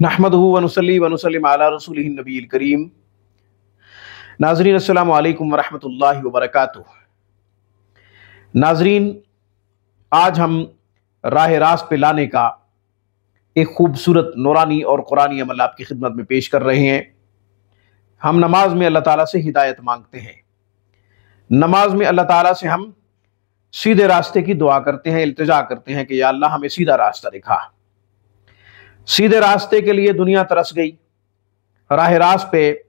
नहमदुहु व नुसल्ली व नुसल्लिम अला रसूलिहिन नबील करीम। नाज़रीन अस्सलामु अलैकुम व रहमतुल्लाहि व बरकातुहू। नाज़रीन, आज हम राह रास्त पे लाने का एक खूबसूरत नूरानी और कुरानी अमल आपकी खिदमत में पेश कर रहे हैं। हम नमाज में अल्लाह ताला से हिदायत मांगते हैं। नमाज में अल्लाह ताला से हम सीधे रास्ते की दुआ करते हैं, इल्तिजा करते हैं कि या अल्लाह हमें सीधा रास्ता दिखा। सीधे रास्ते के लिए दुनिया तरस गई, राह रास्त पे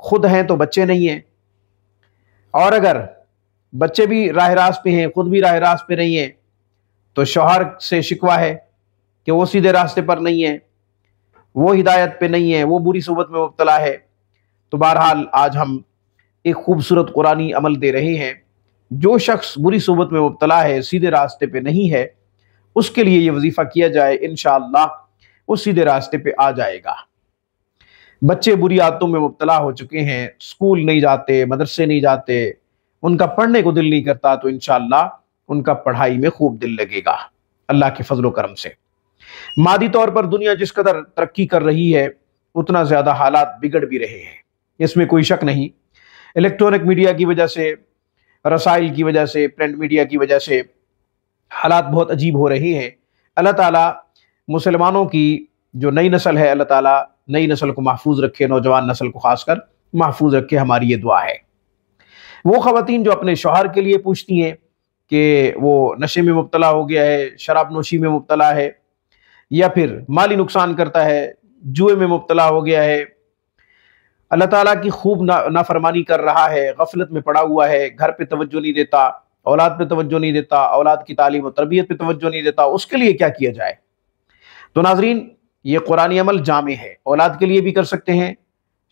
खुद हैं तो बच्चे नहीं हैं, और अगर बच्चे भी राह रास्त पे हैं, खुद भी राह रास्त पे नहीं है, तो शौहर से शिकवा है कि वो सीधे रास्ते पर नहीं है, वो हिदायत पे नहीं है, वो बुरी सोबत में मुब्तला है। तो बहरहाल आज हम एक खूबसूरत कुरानी अमल दे रहे हैं। जो शख्स बुरी सोबत में मुब्तला है, सीधे रास्ते पे नहीं है, उसके लिए ये वजीफ़ा किया जाए, इंशाअल्लाह वो सीधे रास्ते पे आ जाएगा। बच्चे बुरी आदतों में मुब्तला हो चुके हैं, स्कूल नहीं जाते, मदरसे नहीं जाते, उनका पढ़ने को दिल नहीं करता, तो इंशाअल्लाह उनका पढ़ाई में खूब दिल लगेगा अल्लाह के फजल करम से। मादी तौर पर दुनिया जिस कदर तरक्की कर रही है, उतना ज़्यादा हालात बिगड़ भी रहे हैं, इसमें कोई शक नहीं। इलेक्ट्रॉनिक मीडिया की वजह से, रसाइल की वजह से, प्रिंट मीडिया की वजह से हालात बहुत अजीब हो रहे हैं। अल्लाह ताला मुसलमानों की जो नई नस्ल है, अल्लाह ताला नई नस्ल को महफूज रखे, नौजवान नस्ल को खासकर महफूज रखे, हमारी ये दुआ है। वो ख़वातीन जो अपने शौहर के लिए पूछती हैं कि वो नशे में मुब्तला हो गया है, शराब नोशी में मुब्तला है, या फिर माली नुकसान करता है, जुए में मुब्तला हो गया है, अल्लाह ताला की खूब नाफरमानी कर रहा है, गफलत में पड़ा हुआ है, घर पे तवज्जो नहीं देता, औलाद पे तवज्जो नहीं देता, औलाद की तालीम और तरबियत पे तवज्जो नहीं देता, उसके लिए क्या किया जाए? तो नाजरीन, ये कुरानी अमल जामे है। औलाद के लिए भी कर सकते हैं,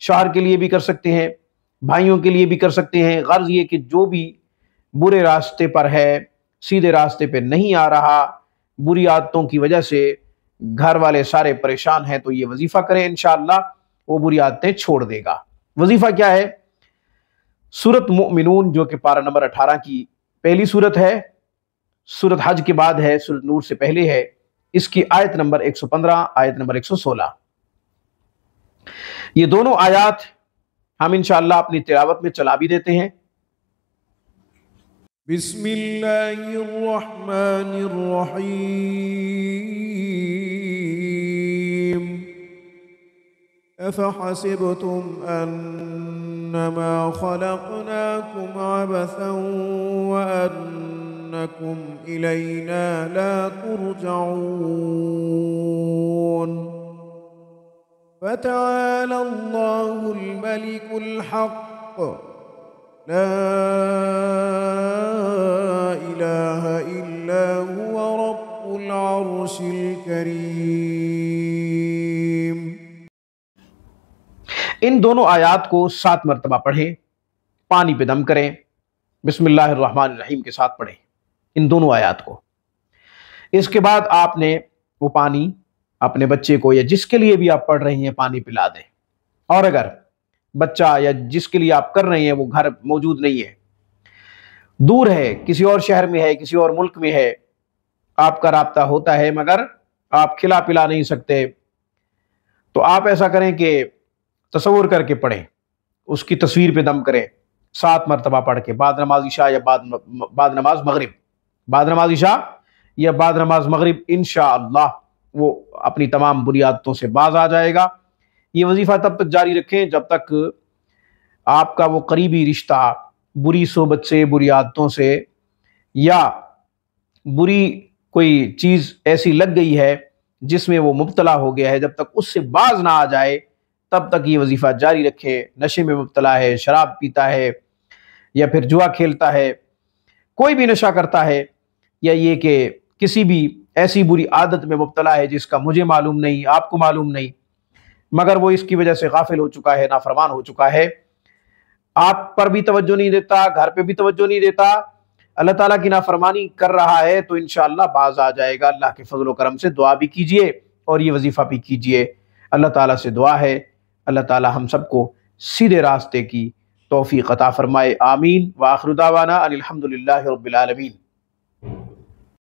शौहर के लिए भी कर सकते हैं, भाइयों के लिए भी कर सकते हैं। गर्ज ये कि जो भी बुरे रास्ते पर है, सीधे रास्ते पे नहीं आ रहा, बुरी आदतों की वजह से घर वाले सारे परेशान हैं, तो ये वजीफा करें, इंशाअल्लाह वो बुरी आदतें छोड़ देगा। वजीफा क्या है? सूरत मुमिनून, जो कि पारा नंबर 18 की पहली सूरत है, सूरत हज के बाद है, सूरत नूर से पहले है, इसकी आयत नंबर 115, आयत नंबर 116। ये दोनों आयात हम इंशाअल्लाह अपनी तिलावत में चला भी देते हैं। बिस्मिल्लाहिर्रहमानिर्रहीम। अफ़हसिबतुम अन्नमा खलक़नाकुम अबसन व अन्नकुम इलैना ला तुरजऊन। फ़तआला अल्लाहुल मलिकुल हक़्क़ ला इलाहा इल्ला हुवा रब्बुल अर्शिल करीम। इन दोनों आयात को 7 मरतबा पढ़ें, पानी पे दम करें, बिस्मिल्लाहिर्रहमानिर्रहीम के साथ पढ़ें इन दोनों आयात को। इसके बाद आपने वो पानी अपने बच्चे को या जिसके लिए भी आप पढ़ रही हैं पानी पिला दें। और अगर बच्चा या जिसके लिए आप कर रहे हैं वो घर मौजूद नहीं है, दूर है, किसी और शहर में है, किसी और मुल्क में है, आपका राब्ता होता है मगर आप खिला पिला नहीं सकते, तो आप ऐसा करें कि तसव्वुर करके पढ़ें, उसकी तस्वीर पे दम करें 7 मरतबा पढ़ के, बाद नमाज इशा या बाद नमाज मगरिब, बाद नमाज इशा या बाद नमाज मगरिब, इंशाअल्लाह वो अपनी तमाम बुरी आदतों से बाज आ जाएगा। ये वजीफा तब तक जारी रखें जब तक आपका वो करीबी रिश्ता बुरी सोबत से, बुरी आदतों से या बुरी कोई चीज़ ऐसी लग गई है जिसमें वो मुब्तला हो गया है, जब तक उससे बाज ना आ जाए तब तक ये वजीफा जारी रखें। नशे में मुब्तला है, शराब पीता है, या फिर जुआ खेलता है, कोई भी नशा करता है, या ये कि किसी भी ऐसी बुरी आदत में मुब्तला है जिसका मुझे मालूम नहीं, आपको मालूम नहीं, मगर वो इसकी वजह से गाफिल हो चुका है, नाफरमान हो चुका है, आप पर भी तवज्जो नहीं देता, घर पे भी तवज्जो नहीं देता, अल्लाह ताला की नाफरमानी कर रहा है, तो इंशाअल्लाह बाज आ जाएगा। अल्लाह के फजल करम से दुआ भी कीजिए और ये वजीफा भी कीजिए। अल्लाह ताला से दुआ है, अल्लाह ताला हम सबको सीधे रास्ते की तौफीक अता फरमाए। आमीन। व आखिरु दावाना अनिल हम्दुलिल्लाहि रब्बिल आलमीन।